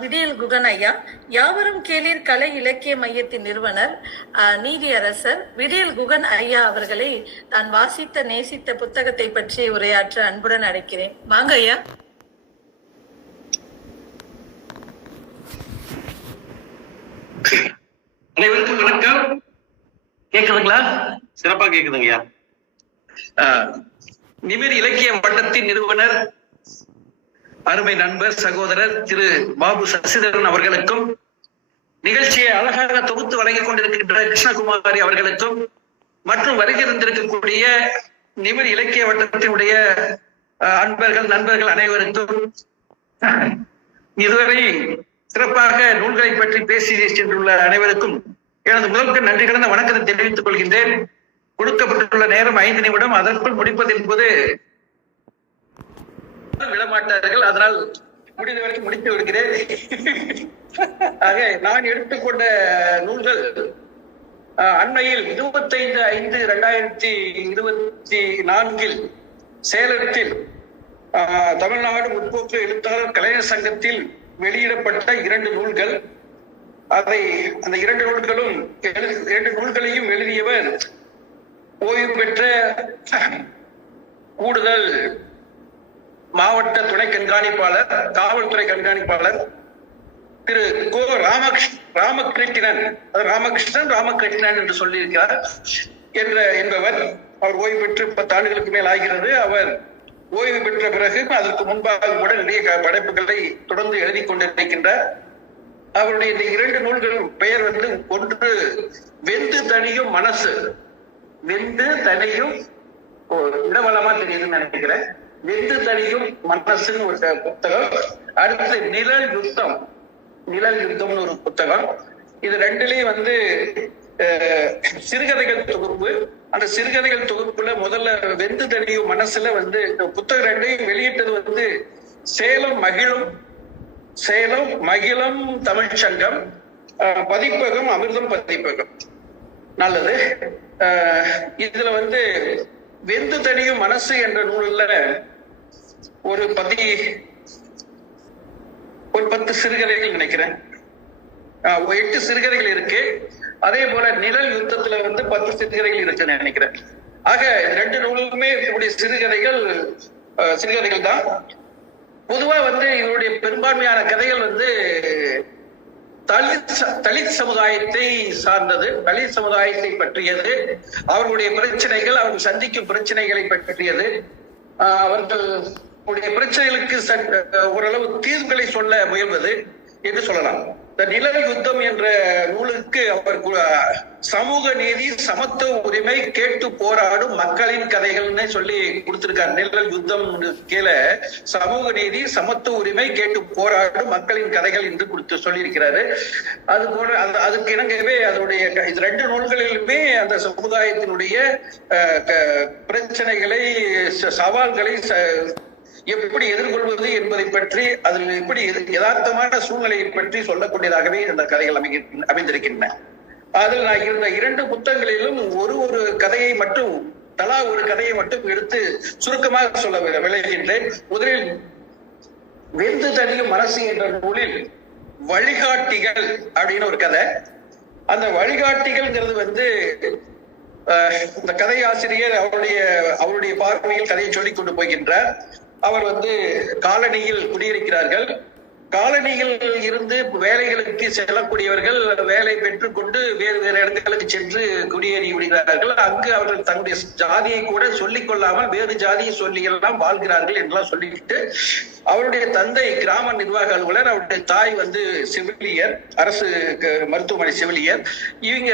விடியல் குகன் ஐயா, யாவரும் கேளீர் கலை இலக்கிய மையத்தின் நிறுவனர் நீதியரசர் விடியல் குகன் ஐயா அவர்களை தான் வாசித்த நேசித்த புத்தகத்தை பற்றி உரையாற்ற அன்புடன் அழைக்கிறேன். வாங்க ஐயா. அனைவருக்கும் வணக்கம். கேக்குதுங்களா? சிறப்பா கேக்குதுங்கய்யா. நிமிர் இலக்கிய மட்டத்தின் நிறுவனர் அருமை நண்பர் சகோதரர் திரு பாபு சசிதரன் அவர்களுக்கும், நிகழ்ச்சியை அழகாக தொகுத்து வழங்கிக் கொண்டிருக்கின்ற கிருஷ்ணகுமாரி அவர்களுக்கும், மற்றும் வருகிறந்திருக்கக்கூடிய நிமிர் இலக்கிய வட்டத்தினுடைய நண்பர்கள் அனைவருக்கும், இதுவரை சிறப்பாக நூல்களை பற்றி பேசி சென்றுள்ள அனைவருக்கும் எனது முதல்க்கு நன்றி கலந்த வணக்கத்தை தெரிவித்துக் கொள்கின்றேன். கொடுக்கப்பட்டுள்ள நேரம் 5 நிமிடம். அதற்குள் முடிப்பது என்பது விடமாட்டார்கள். அதனால் முடிந்த வரைக்கும் முடித்து விடுகிறேன். ஆக நான் எடுத்துக்கொண்ட நூல்கள் அண்மையில் 25/5/2024 சேலத்தில் தமிழ்நாடு முற்போக்கு எழுத்தாளர் கலைஞர் சங்கத்தில் வெளியிடப்பட்ட 2 நூல்கள். அந்த 2 நூல்களையும் எழுதியவர் ஓய்வு பெற்ற கூடுதல் மாவட்ட துணை கண்காணிப்பாளர், காவல்துறை கண்காணிப்பாளர் திரு கோ ராமகிருஷ்ணன் என்று சொல்லியிருக்கிறார் என்பவர். அவர் ஓய்வு பெற்று 10 ஆண்டுகளுக்கு மேல் ஆகிறது. அவர் ஓய்வு பெற்ற பிறகு அதற்கு முன்பாக கூட நிறைய படைப்புகளை தொடர்ந்து எழுதி கொண்டிருக்கின்றார். அவருடைய இந்த 2 நூல்கள் பெயர் ஒன்று வெந்து தனியும் மனசு. வெந்து தனியும் இடவளமா தெரியுதுன்னு நினைக்கிறேன். வெந்து தனியும் மனசுன்னு ஒரு புத்தகம். அடுத்து நிழல் யுத்தம்னு ஒரு புத்தகம். இது 2லயும் சிறுகதைகள் தொகுப்பு. அந்த சிறுகதைகள் தொகுப்புல முதல்ல வெந்து தனியும் மனசுல புத்தகம் 2ஐயும் வெளியிட்டது சேலம் மகிழம் தமிழ் சங்கம், பதிப்பகம் அமிர்தம் பதிப்பகம். நல்லது. இதுல வெந்து தனியும் மனசு என்ற நூல்ல ஒரு 10 சிறுகதைகள் நினைக்கிறேன், 8 சிறுகதைகள் இருக்கு. அதே போல நிழல் யுத்தத்துல 10 சிறுகதைகள் இருக்குன்னு நினைக்கிறேன். ஆக 2 நூலுமே இருக்கக்கூடிய சிறுகதைகள் தான். பொதுவா இவருடைய பெரும்பான்மையான கதைகள் தலித் சமுதாயத்தை சார்ந்தது, தலித் சமுதாயத்தை பற்றியது, அவர்களுடைய பிரச்சனைகள், அவர்கள் சந்திக்கும் பிரச்சனைகளை பற்றியது, அவர்களுடைய பிரச்சனைகளுக்கு ஓரளவு தீர்வுகளை சொல்ல முயல்வது என்று சொல்லலாம். இந்த நிழல் யுத்தம் என்ற நூலுக்கு அவர் சமூக நீதி, சமத்துவ உரிமை கேட்டு போராடும் மக்களின் கதைகள்னு சொல்லி கொடுத்திருக்கார். நிழல் யுத்தம் கீழே சமூக நீதி, சமத்துவ உரிமை கேட்டு போராடும் மக்களின் கதைகள் என்று சொல்லியிருக்கிறாரு. அது போல அதுக்கு இணங்கவே அதனுடைய 2 நூல்களிலுமே அந்த சமுதாயத்தினுடைய பிரச்சனைகளை, சவால்களை எப்படி எதிர்கொள்வது என்பதை பற்றி, அதில் எப்படி யதார்த்தமான சூழ்நிலையை பற்றி சொல்லக்கூடியதாகவே இந்த கதைகள் அமைந்திருக்கின்றன. அதில் நான் இந்த 2 புத்தகங்களிலும் ஒரு கதையை மட்டும், தலா ஒரு கதையை மட்டும் எடுத்து சுருக்கமாக சொல்ல விளைகின்றேன். முதலில் வெந்து தனியும் மனசு என்ற நூலில் வழிகாட்டிகள் அப்படின்னு ஒரு கதை. அந்த வழிகாட்டிகள்ங்கிறது இந்த கதை ஆசிரியர் அவருடைய பார்வையில் கதையை சொல்லிக் கொண்டு போகின்றார். அவர் காலனியில் குடியிருக்கிறார்கள். காலனியில் இருந்து வேலைகளுக்கு செல்லக்கூடியவர்கள் வேலை பெற்றுக்கொண்டு வேறு இடங்களுக்கு சென்று குடியேறி விடுகிறார்கள். அங்கு அவர்கள் தன்னுடைய ஜாதியை கூட சொல்லிக் கொள்ளாமல் வேறு ஜாதியை சொல்லி எல்லாம் வாழ்கிறார்கள் என்றெல்லாம் சொல்லிவிட்டு, அவருடைய தந்தை கிராம நிர்வாக அலுவலர், அவருடைய தாய் செவிலியர், அரசு மருத்துவமனை செவிலியர். இவங்க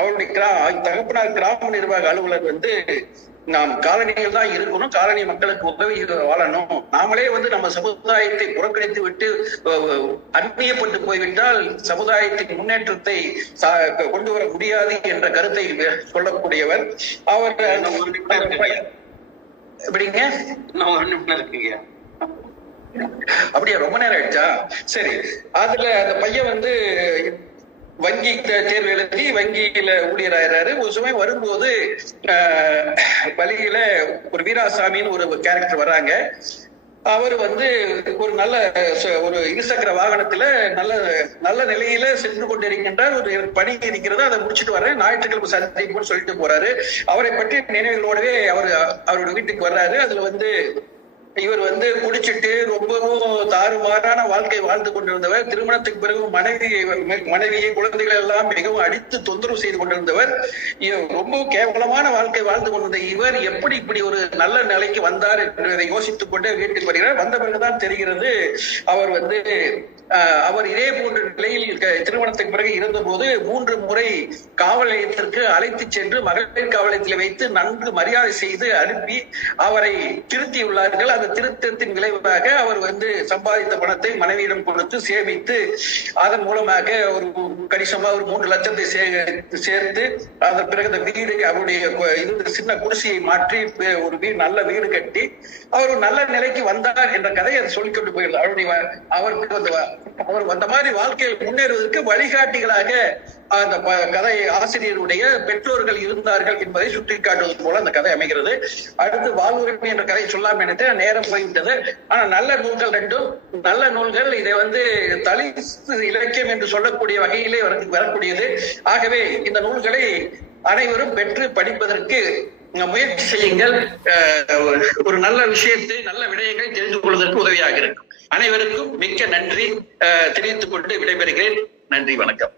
அவருடைய தகப்பனார் கிராம நிர்வாக அலுவலர் நாம் காலனியில் தான் இருக்கணும், காலனி மக்களுக்கு உதவி வாழணும், நாமளே நம்ம சமுதாயத்தை புறக்கணித்து விட்டு அந்நியப்பட்டு போய்விட்டால் சமுதாயத்தின் முன்னேற்றத்தை கொண்டு வர முடியாது என்ற கருத்தை சொல்லக்கூடியவர். அவர் எப்படிங்க அப்படியா? ரொம்ப நேரம் ஆயிடுச்சா? சரி. அதுல அந்த பையன் வங்கி தேர்வு எழுதி வங்கியில ஊழியராகிறாரு. ஒரு சமயம் வரும்போது வழியில ஒரு வீராசாமின்னு ஒரு கேரக்டர் வர்றாங்க. அவர் வந்து ஒரு நல்ல ஒரு இருசக்கர வாகனத்துல நல்ல நல்ல நிலையில சென்று கொண்டிருக்கின்றார். ஒரு பணி இருக்கிறது, அதை முடிச்சுட்டு வர்றேன், ஞாயிற்றுக்கிழமை சந்திப்போம்னு சொல்லிட்டு போறாரு. அவரை பற்றி நினைவுகளோடவே அவரோட வீட்டுக்கு வர்றாரு. அதுல வந்து இவர் வந்து குடிச்சிட்டு ரொம்பவும் தாறுமாறான வாழ்க்கை வாழ்ந்து கொண்டிருந்தவர். திருமணத்துக்கு பிறகு மனைவியை குழந்தைகள் எல்லாம் மிகவும் அடித்து தொந்தரவு செய்து கொண்டிருந்தவர். ரொம்ப கேவலமான வாழ்க்கை வாழ்ந்து கொண்டிருந்த இவர் எப்படி இப்படி ஒரு நல்ல நிலைக்கு வந்தார் என்பதை யோசித்துக் கொண்டே வீட்டுக்கு வருகிறார். வந்த பிறகுதான் தெரிகிறது அவர் இதே போன்ற நிலையில் திருமணத்துக்கு பிறகு இருந்தபோது 3 முறை காவல் நிலையத்திற்கு அழைத்து சென்று மகளிர் காவல் நிலையத்தில் வைத்து நன்கு மரியாதை செய்து அனுப்பி அவரை திருத்தியுள்ளார்கள். அந்த திருத்தத்தின் விளைவாக அவர் சம்பாதித்த பணத்தை மனைவியிடம் கொடுத்து சேமித்து அதன் மூலமாக ஒரு கணிசமா ஒரு 3 லட்சத்தை சேர்த்து அதன் பிறகு அந்த வீடு அவருடைய சின்ன குடிசையை மாற்றி ஒரு நல்ல வீடு கட்டி அவர் ஒரு நல்ல நிலைக்கு வந்தார் என்ற கதையை சொல்லிக் கொண்டு போயிருந்தார். அவர் அந்த மாதிரி வாழ்க்கையில் முன்னேறுவதற்கு வழிகாட்டிகளாக அந்த கதை ஆசிரியருடைய பெற்றோர்கள் இருந்தார்கள் என்பதை சுட்டிக்காட்டுவது போல அந்த கதை அமைகிறது. அடுத்து வாழ்வுரிமை என்ற கதையை சொல்லாம நினைத்து நேரம் போய்விட்டது. ஆனா நல்ல நூல்கள் 2 நல்ல நூல்கள். இதை தலித் இலக்கியம் என்று சொல்லக்கூடிய வகையிலே வரக்கூடியது. ஆகவே இந்த நூல்களை அனைவரும் பெற்று படிப்பதற்கு முயற்சி செய்யுங்கள். ஒரு நல்ல விஷயத்தை நல்ல விடயங்களை தெரிந்து கொள்வதற்கு உதவியாக இருக்கும். அனைவருக்கும் மிக்க நன்றி தெரிவித்துக் கொண்டு விடைபெறுகிறேன். நன்றி, வணக்கம்.